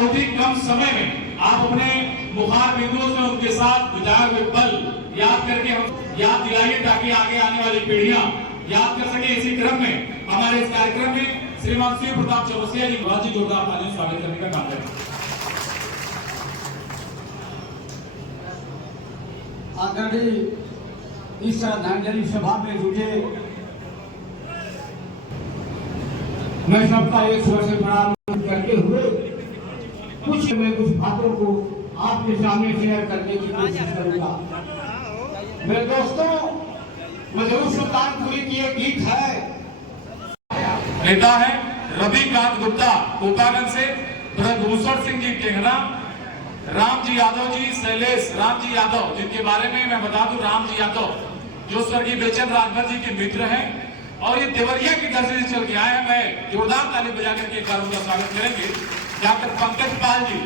बहुत ही कम समय में आप अपने मुखार बिंदुओं से उनके साथ बिताए हुए पल याद करके हम याद दिलाइए, ताकि आगे आने वाली पीढ़ियां याद कर सके। इसी क्रम में हमारे इस कार्यक्रम में श्रीमान श्री प्रताप चौरसिया जी बहुत ही जोरदार तालियों स्वागत करने का काम करें। आदरणीय इस श्रद्धांजलि सभा में जुटे मैं सबका एक स्वर से प्रणाम करते हुए कुछ बातों को आपके सामने शेयर करने की कोशिश करूंगा। मेरे दोस्तों, मजरूर सुल्तानपुरी की एक गीत है। नेता है रविकांत गुप्ता कोपागंज से, ब्रजभूषण सिंह जी टेंगना, राम जी यादव जी शैलेश राम जी यादव, जिनके बारे में मैं बता दूं, राम जी यादव जो स्वर्गीय बेचन राजभर जी के मित्र हैं और ये देवरिया की धरती से चल के आए हैं। मैं जोरदार ताली बजा करके एक बार उनका स्वागत करेंगे। डॉक्टर पंकज पाल जी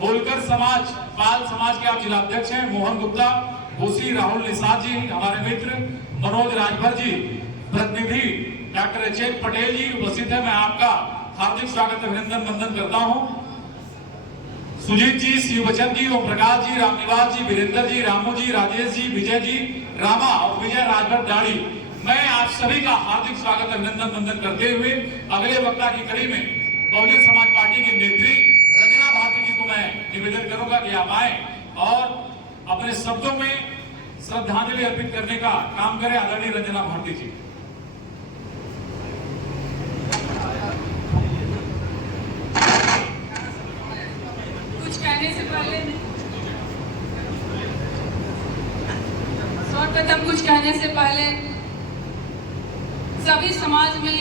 होलकर समाज पाल समाज के आप जिलाध्यक्ष हैं। मोहन गुप्ता भूसी, राहुल निषाद जी हमारे मित्र, मनोज राजभर जी प्रतिनिधि, डॉक्टर अचेत पटेल जी उपस्थित है। मैं आपका हार्दिक स्वागत अभिनंदन वंदन करता हूँ। सुजीत जी, शिवबचन जी, ओम प्रकाश जी, रामनिवास जी, वीरेंद्र जी, रामू जी, राजेश जी, विजय जी, रामा और विजय राजभर दाड़ी, मैं आप सभी का हार्दिक स्वागत अभिनंदन वंदन करते हुए अगले वक्ता की कड़ी में बहुजन समाज पार्टी की नेत्री रंजना भारती जी को मैं निवेदन करूंगा कि आप आए और अपने शब्दों में श्रद्धांजलि अर्पित करने का काम करें। आदरणीय रंजना भारती जी। कहने से पहले सर्वप्रथम कुछ कहने से पहले सभी समाज में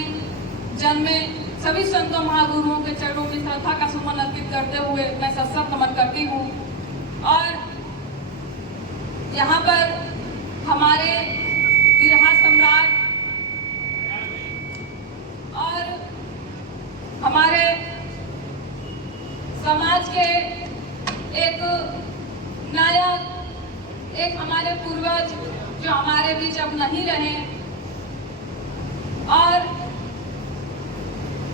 जन्मे सभी संतों महागुरुओं के चरणों में श्रद्धा का सुमन अर्पित करते हुए मैं सशक्त नमन करती हूँ। और यहाँ पर हमारे बिरहा सम्राट और हमारे समाज के एक नायक, एक हमारे पूर्वज जो हमारे बीच अब नहीं रहे, और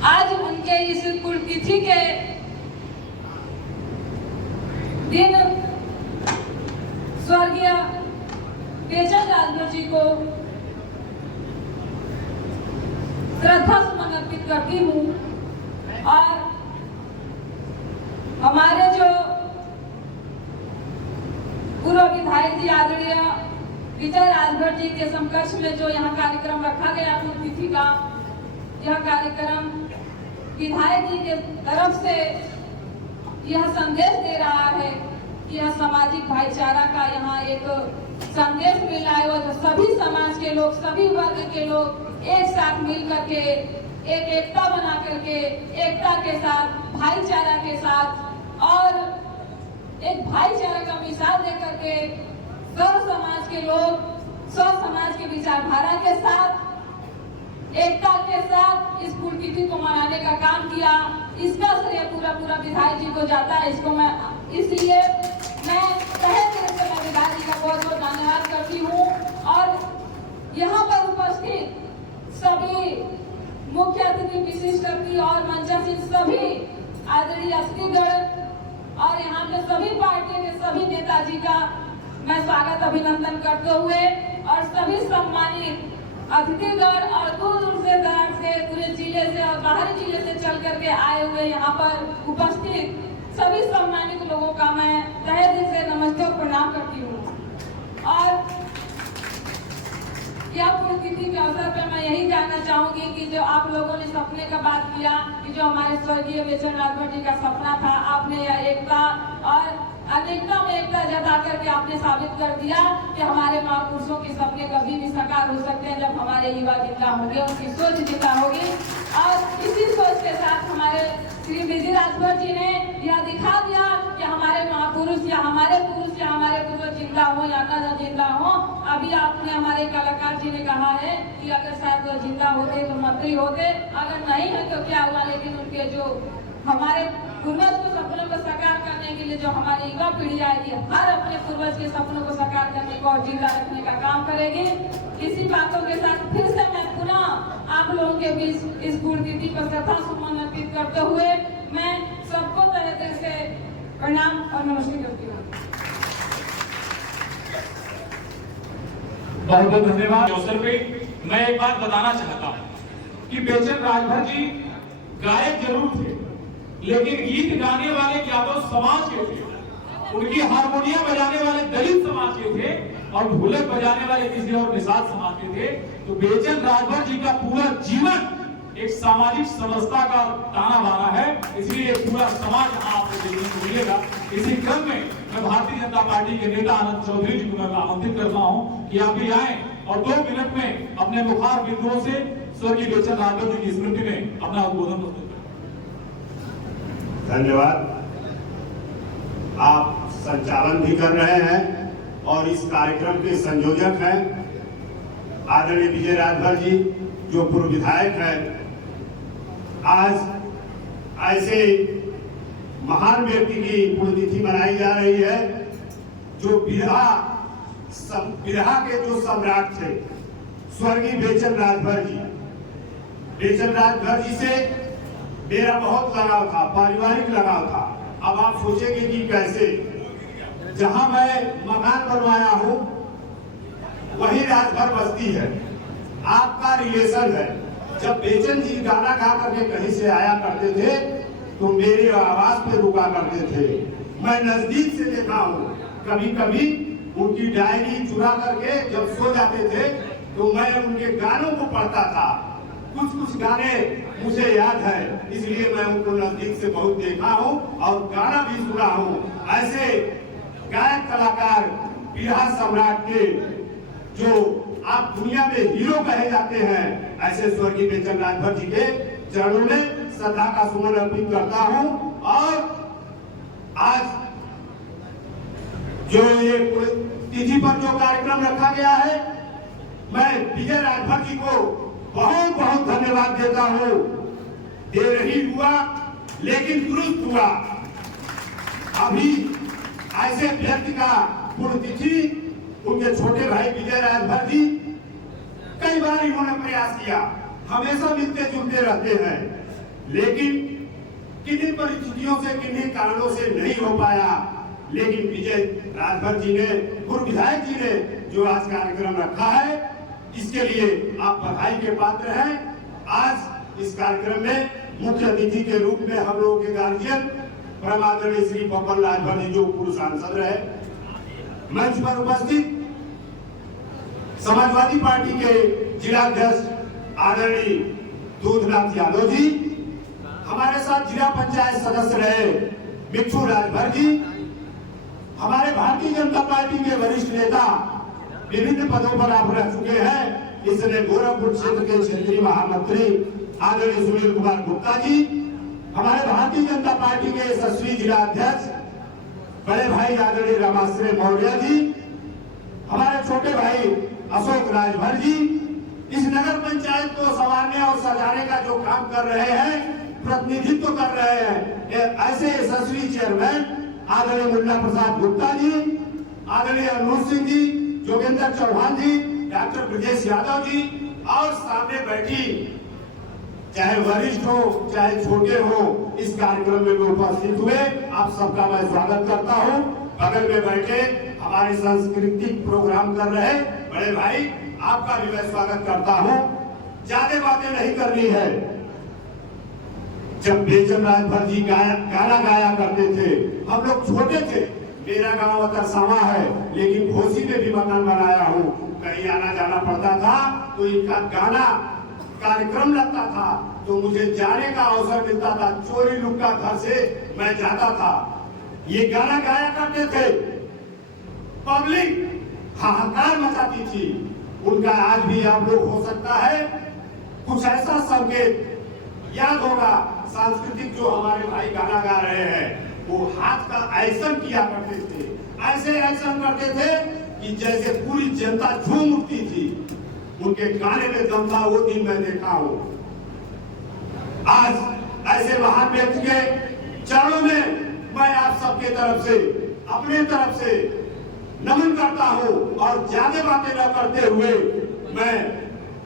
आज उनके इस पुण्यतिथि के दिन स्वर्गीय बेचन राजभर जी को श्रद्धा सुमन अर्पित करती हूँ। और हमारे जो पूर्व विधायक जी आदरणीय विजय राजभर जी के समकक्ष में जो यहाँ कार्यक्रम रखा गया पुण्यतिथि का, यह कार्यक्रम विधायक जी के तरफ से यह संदेश दे रहा है कि यह सामाजिक भाईचारा का यहाँ एक संदेश मिला है और सभी समाज के लोग, सभी वर्ग के लोग एक साथ मिल करके एक एकता बना करके, एकता के साथ, भाईचारा के साथ और एक भाईचारा का मिसाल दे करके सर्व समाज के लोग, सर्व समाज के विचारधारा के साथ, एकता के साथ इस पुण्यतिथि को मनाने का काम किया। इसका श्रेय पूरा विधायक जी को जाता है। इसको मैं इसलिए मैं तहे दिल से मैं विधायक जी का बहुत धन्यवाद करती हूँ। और यहाँ पर उपस्थित सभी मुख्य अतिथि, विशिष्ट अतिथि और मंचासीन सभी आदरणीय अतिथिगण और यहाँ के सभी पार्टी के सभी नेताजी का मैं स्वागत अभिनंदन करते हुए और सभी सम्मानित अतिथिगण और दूर से दराज से, पूरे जिले से और बाहरी जिले से चल करके आए हुए यहाँ पर उपस्थित सभी सम्मानित लोगों का मैं तहे दिल से नमस्ते और प्रणाम करती हूँ। और यह पुण्यतिथि के अवसर पर मैं यही जानना चाहूंगी कि जो आप लोगों ने सपने का बात किया कि जो हमारे स्वर्गीय बेचन राजभर जी का सपना था, आपने यह एकता और अनेकता में एकता जता करके आपने साबित कर दिया कि हमारे महापुरुषों के सपने कभी भी साकार हो सकते हैं जब हमारे युवा जिंदा होंगे, उनकी सोच जिंदा होगी। और इसी सोच के साथ हमारे श्री विजय राजभर जी ने यह दिखा दिया कि हमारे महापुरुष या हमारे पुरुष या हमारे पूर्वज जिंदा हो या न जिंदा हो। अभी आपने हमारे कलाकार जी ने कहा है कि अगर शायद वो जिंदा होते तो मंत्री होते, अगर नहीं है तो क्या हुआ, लेकिन उनके जो हमारे पूर्वज के सपनों को साकार करने के लिए जो हमारी युवा पीढ़ी आएगी, हर अपने पूर्वज के सपनों को साकार करने को और जिंदा रखने का काम करेगी। इसी बातों के साथ फिर से मैं पुनः आप लोगों के बीच इस पुण्यतिथि पर श्रद्धा सुमन अर्पित करते हुए मैं सबको तहे दिल से प्रणाम और नमस्ते करती हूँ। बहुत बहुत धन्यवाद। अवसर पे मैं एक बात बताना चाहता हूँ कि बेचन राजभर जी गायक जरूर थे, लेकिन गीत गाने वाले यादव समाज के थे। उनकी हारमोनियम बजाने वाले दलित समाज के थे और ढोलक बजाने वाले किसी और निषाद समाज के थे। तो बेचन राजभर जी का पूरा जीवन एक सामाजिक समरसता का ताना बाना है, इसलिए पूरा समाज आपको देखने को मिलेगा। इसी क्रम में मैं भारतीय जनता पार्टी के नेता आनंद चौधरी जी को मैं आमंत्रित करता हूं कि आप भी आए और 2 मिनट में अपने मुखार बिंदुओं से स्वर्गीय बेचन राजभर जी की स्मृति में अपना उद्बोधन प्रस्तुत करें। धन्यवाद। आप संचालन भी कर रहे हैं और इस कार्यक्रम के संयोजक हैं आदरणीय विजय राजभर जी, जो पूर्व विधायक हैं। आज ऐसे महान व्यक्ति की पुण्यतिथि मनाई जा रही है जो बिरहा के जो सम्राट थे, स्वर्गीय बेचन राजभर जी। बेचन राजभर जी से मेरा बहुत लगाव था, पारिवारिक लगाव था। अब आप सोचेंगे कि कैसे, जहां मैं मकान बनवाया हूं वही राजभर बस्ती है, आपका रिलेशन है। जब बेचन जी गाना गा करके कहीं से आया करते थे तो मेरे आवाज पे रुका करते थे। मैं नजदीक से देखा हूँ, कभी कभी उनकी डायरी चुरा करके जब सो जाते थे तो मैं उनके गानों को पढ़ता था। कुछ गाने मुझे याद है, इसलिए मैं उनको नजदीक से बहुत देखा हूँ और गाना भी सुना हूँ। ऐसे गायक कलाकार, बिरहा सम्राट के जो आप दुनिया में हीरो कहे जाते हैं, ऐसे स्वर्गीय बेचन राजभर जी के चरणों में श्रद्धा का सुमन अर्पित करता हूं। और आज जो ये तिथि पर जो कार्यक्रम रखा गया है, मैं विजय राजभर जी को बहुत बहुत धन्यवाद देता हूं। देर ही हुआ लेकिन दुरुस्त हुआ। अभी ऐसे व्यक्ति का पुण्यतिथि उनके छोटे भाई विजय राजभर जी कई बार इन्होंने प्रयास किया, हमेशा मिलते जुलते रहते हैं, लेकिन किन्हीं परिस्थितियों से, किन्हीं कारणों से नहीं हो पाया। लेकिन विजय राजभर जी ने, पूर्व विधायक जी ने जो आज कार्यक्रम रखा है, इसके लिए आप बधाई के पात्र हैं। आज इस कार्यक्रम में मुख्य अतिथि के रूप में हम लोगों के गार्जियन परम आदरणीय श्री बब्बर राजभर जी जो पूर्व सांसद रहे, मंच पर उपस्थित समाजवादी पार्टी के जिला अध्यक्ष आदरणीय दूधनाथ यादव जी, हमारे साथ जिला पंचायत सदस्य रहे मिट्ठू राजभर जी, हमारे भारतीय जनता पार्टी के वरिष्ठ नेता विभिन्न पदों पर आप रह चुके हैं, इसने गोरखपुर क्षेत्र के क्षेत्रीय महामंत्री आदरणीय सुनील कुमार गुप्ता जी, हमारे भारतीय जनता पार्टी के यशस्वी जिला अध्यक्ष बड़े भाई आदरणीय रामाश्रय मौर्य जी, हमारे छोटे भाई अशोक राजभर जी, इस नगर पंचायत को संवारने और सजाने का जो काम कर रहे हैं, प्रतिनिधित्व कर रहे हैं, ऐसे यशस्वी चेयरमैन आदरणीय मुन्ना प्रसाद गुप्ता जी, आदरणीय अनूर सिंह जी, जोगेंद्र चौहान जी, डॉक्टर ब्रजेश यादव जी, और सामने बैठी चाहे वरिष्ठ हो चाहे छोटे हो, इस कार्यक्रम में उपस्थित हुए आप सबका मैं स्वागत करता हूं। बगल में बैठे हमारे सांस्कृतिक प्रोग्राम कर रहे बड़े भाई, आपका भी मैं स्वागत करता हूं। ज्यादा बातें नहीं करनी है। जब बेचन राजभर जी गाना गाया करते थे, हम लोग छोटे थे, मेरा गांव अतरसावा है, लेकिन घोसी में भी मकान बनाया हूँ, कहीं आना जाना पड़ता था तो इनका गाना कार्यक्रम लगता था तो मुझे जाने का अवसर मिलता था, चोरी लुक्का घर से मैं जाता था, ये गाना गाया करते थे, पब्लिक हाहाकार मचाती थी। उनका आज भी आप लोग हो सकता है कुछ ऐसा संकेत याद होगा, सांस्कृतिक जो हमारे भाई गाना गा रहे हैं, वो हाथ का एक्शन किया करते थे, ऐसे एक्शन करते थे कि जैसे पूरी जनता झूम उठती थी। उनके गाने में दम था, वो दिन मैं देखा हूं। आज ऐसे महान व्यक्ति के चरणों में मैं आप सबके तरफ से, अपने तरफ से नमन करता हूं और ज्यादा बातें न करते हुए मैं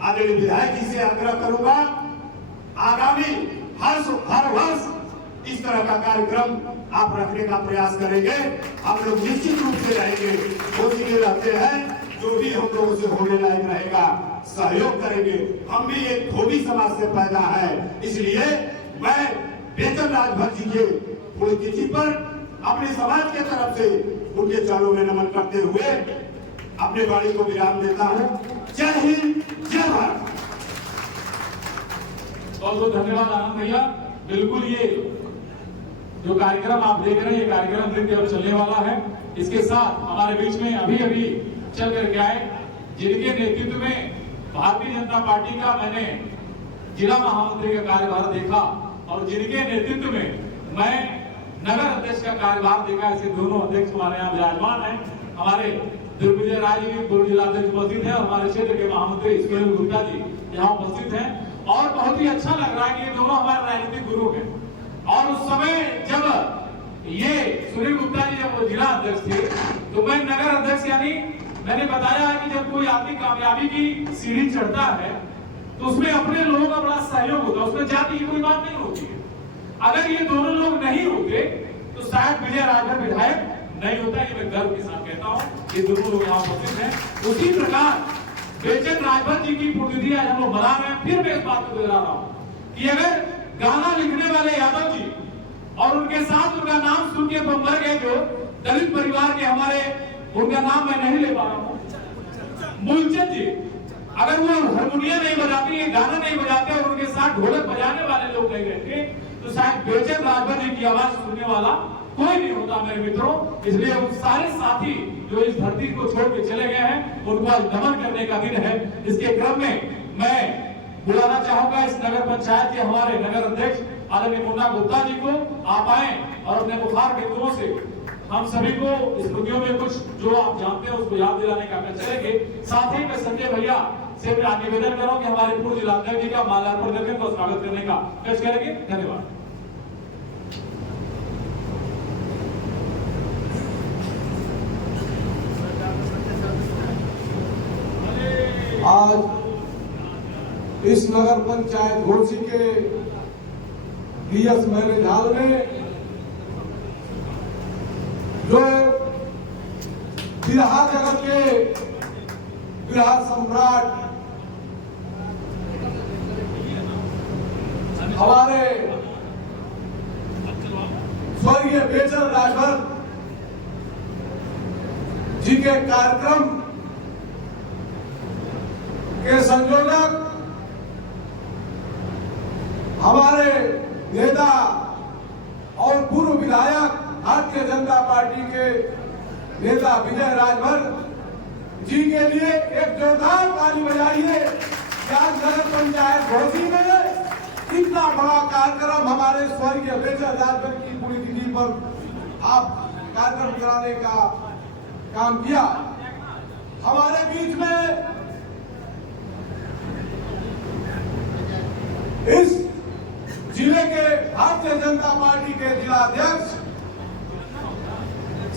आदरणीय विधायक जी से आग्रह करूंगा, आगामी हर वर्ष इस तरह का कार्यक्रम आप रखने का प्रयास करेंगे, हम लोग निश्चित रूप से रहेंगे, कोशिश रहते हैं जो भी हम लोगों से होने लायक रहेगा सहयोग करेंगे। हम भी एक धोबी समाज से पैदा है, इसलिए मैं बेचन राजभर जी के पुण्यतिथि पर अपने समाज के तरफ से उनके चरणों में नमन करते हुए अपने वाणी को विराम देता हूँ। जय हिंद, जय भारत। बहुत बहुत धन्यवाद आनंद भैया। बिल्कुल ये जो कार्यक्रम आप देख रहे हैं, ये कार्यक्रम दिन अब चलने वाला है। इसके साथ हमारे बीच में अभी अभी चल करके आए, जिनके नेतृत्व में भारतीय जनता पार्टी का मैंने जिला महामंत्री का कार्यभार देखा और जिनके नेतृत्व में मैं नगर अध्यक्ष का कार्यभार देखा। ऐसे दोनों अध्यक्ष हमारे यहाँ विराजमान हैं। हमारे दिग्विजय राय जी पूर्व जिलाध्यक्ष उपस्थित है और हमारे क्षेत्र के महामंत्री सुनील गुप्ता जी यहाँ उपस्थित हैं। और बहुत ही अच्छा लग रहा है कि ये दोनों हमारे राजनीतिक गुरु हैं। और उस समय जब ये सुनील गुप्ता जी जब जिला अध्यक्ष थे तो मैं नगर अध्यक्ष, यानी मैंने बताया कि जब कोई आदमी कामयाबी की सीढ़ी चढ़ता है तो उसमें अपने लोगों का बड़ा सहयोग होता है, उसमें जाति की कोई बात नहीं होती है। अगर ये दोनों लोग नहीं होते तो शायद विजय राजभर विधायक नहीं होता। ये मैं गर्व के साथ कहता हूँ, ये दोनों लोग यहाँ उपस्थित हैं। उसी प्रकार बेचन राजभर जी की पुण्यतिथि आज हम लोग मना रहे हैं। फिर मैं इस बात को दोहरा रहा हूँ कि अगर गाना लिखने वाले यादव जी और उनके साथ उनका नाम सुन के तो मर गए जो दलित परिवार के हमारे, उनका नाम मैं नहीं ले पा रहा हूँ, मूलचंद जी, अगर वो हारमोनियम नहीं बजाते, ये गाना नहीं बजाते और उनके साथ ढोलक बजाने वाले लोग नहीं रहते तो शायद बेचन राजभर जी की आवाज सुनने वाला कोई नहीं होता मेरे मित्रों। इसलिए उन सारे साथी जो इस धरती को छोड़ के चले गए हैं उनको आज नमन करने का दिन है। इसके क्रम में मैं बुलाना चाहूंगा इस नगर पंचायत के हमारे नगर अध्यक्ष आदरणीय मुन्ना गुप्ता जी को। आप आए और अपने मुखार बिंदुओं से हम सभी को स्मृतियों में कुछ जो आप जानते हैं उसको याद दिलाने का मैं चलेंगे। साथ ही मैं संजय भैया से मैं निवेदन करूं कि हमारे पूर्व जिलाध्यक्ष जी का माल्यार्पण करके उनको स्वागत करने का पेश करेंगे। धन्यवाद। आज इस नगर पंचायत घोसी के डीएस मैरिज हॉल में जो बिरहा जगत के बिरहा सम्राट हमारे स्वर्गीय बेचन राजभर जी के कार्यक्रम के संयोजक हमारे नेता और पूर्व विधायक भारतीय जनता पार्टी के नेता विजय राजभर जी के लिए एक जोरदार ताली बजाइए। आज नगर पंचायत घोसी में इतना बड़ा कार्यक्रम हमारे स्वर्गीय बेचन राजभर की पुण्यतिथि पर आप कार्यक्रम कराने का काम किया। हमारे बीच में इस जिले के भारतीय जनता पार्टी के जिला अध्यक्ष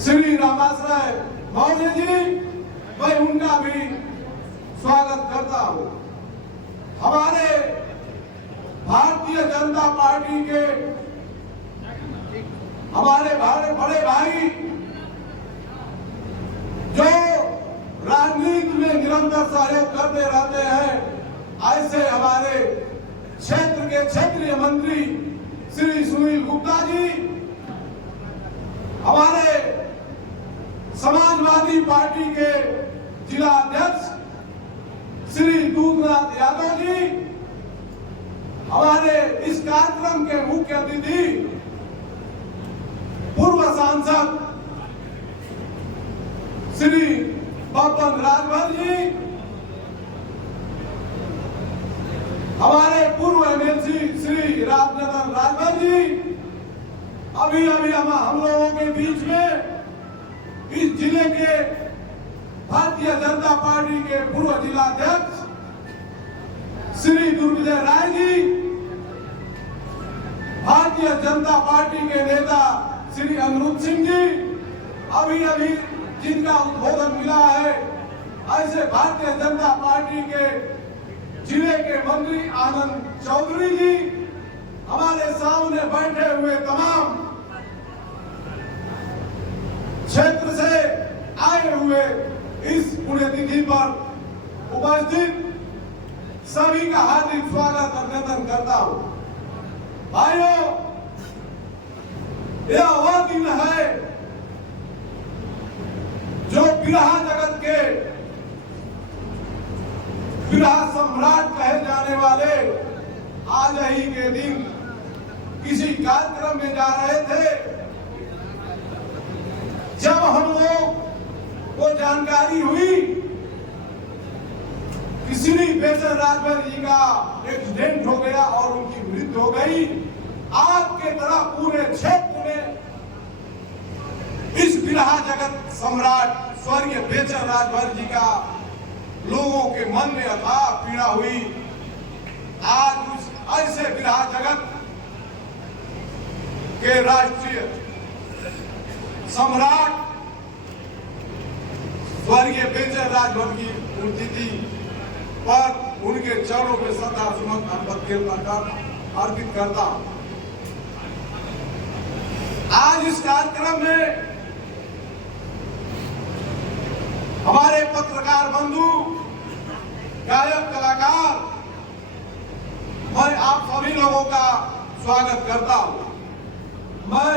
श्री रामाश्रय मौर्य जी, मैं उनका भी स्वागत करता हूं। हमारे भारतीय जनता पार्टी के हमारे बड़े भाई जो राजनीति में निरंतर सहयोग करते रहते हैं, ऐसे हमारे क्षेत्र के क्षेत्रीय मंत्री श्री सुनील गुप्ता जी, हमारे समाजवादी पार्टी के जिला अध्यक्ष श्री दूधनाथ यादव जी, हमारे इस कार्यक्रम के मुख्य अतिथि पूर्व सांसद श्री बब्बन राजभर जी, हमारे पूर्व एमएलसी श्री रामनंदन राजभर जी, अभी हम लोगों के बीच में इस जिले के भारतीय जनता पार्टी के पूर्व जिलाध्यक्ष श्री दिग्विजय राय जी, भारतीय जनता पार्टी के नेता श्री अनिरुद्ध सिंह जी, अभी जिनका उद्बोधन मिला है, ऐसे भारतीय जनता पार्टी के जिले के मंत्री आनंद चौधरी जी, हमारे सामने बैठे हुए तमाम क्षेत्र से आए हुए इस पुण्यतिथि पर उपस्थित सभी का हार्दिक स्वागत अभिनंदन करता हूं। भाइयों, यह वह दिन है जो बिरहा जगत के बिरहा सम्राट कहे जाने वाले आज ही के दिन किसी कार्यक्रम में जा रहे थे। जब हम लोग को जानकारी हुई कि श्री बेचन राजभर जी का एक्सीडेंट हो गया और उनकी मृत्यु हो गई, आपके तरह पूरे क्षेत्र में इस बिरहा जगत सम्राट स्वर्गीय बेचन राजभर जी का लोगों के मन में अथाह पीड़ा हुई। आज उस ऐसे बिरहा जगत के राष्ट्रीय सम्राट स्वर्गीय बेचन राजभर की पुण्यतिथि पर उनके चरणों में श्रद्धा सुमन अर्पित करता हूं। आज इस कार्यक्रम में हमारे पत्रकार बंधु, गायक, कलाकार, मैं आप सभी लोगों का स्वागत करता हूं। मैं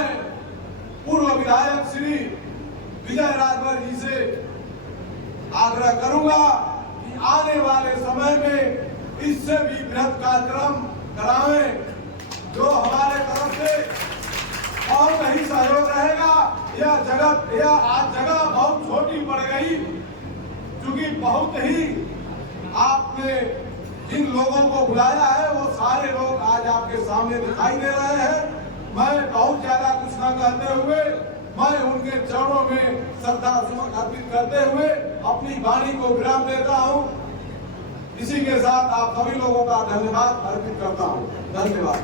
पूर्व विधायक श्री विजय राजभर जी से आग्रह करूंगा कि आने वाले समय में इससे भी बृहद कार्यक्रम करावें, जो हमारे तरफ से बहुत ही सहयोग रहेगा। यह आज जगह बहुत छोटी पड़ गई, क्योंकि बहुत ही आपने जिन लोगों को बुलाया है वो सारे लोग आज आपके सामने दिखाई दे रहे हैं। मैं बहुत ज्यादा कुछ न कहते हुए मैं उनके चरणों में श्रद्धा सुमन अर्पित करते हुए अपनी वाणी को विराम देता हूं। इसी के साथ आप सभी लोगों का धन्यवाद अर्पित करता हूं। धन्यवाद।